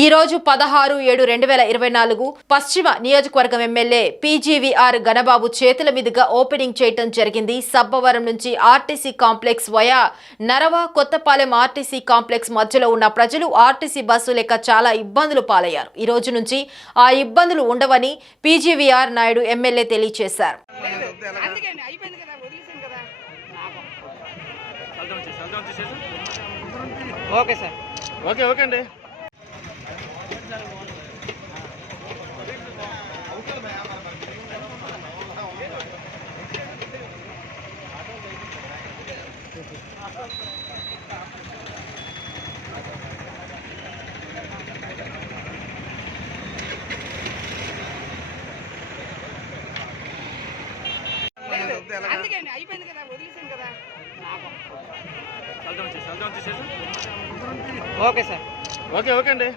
ఈ రోజు 16/7/2024 పశ్చిమ నియోజకవర్గం ఎమ్మెల్యే పీజీవీఆర్ గణబాబు చేతుల మీదుగా ఓపెనింగ్ చేయడం జరిగింది. సబ్బవరం నుంచి RTC complex via Narava Kothapalem RTC complex మధ్యలో ఉన్న ప్రజలు ఆర్టీసీ బస్సు లేక చాలా ఇబ్బందులు పాలయ్యారు. ఈ రోజు నుంచి ఆ ఇబ్బందులు ఉండవని పీజీవీఆర్ నాయుడు ఎమ్మెల్యే తెలియజేశారు. ఓకే సార్, ఓకే ఓకే అండి. అయిపోయింది కదా, వదిలేసాను కదా. ఓకే సార్, ఓకే ఓకే అండి.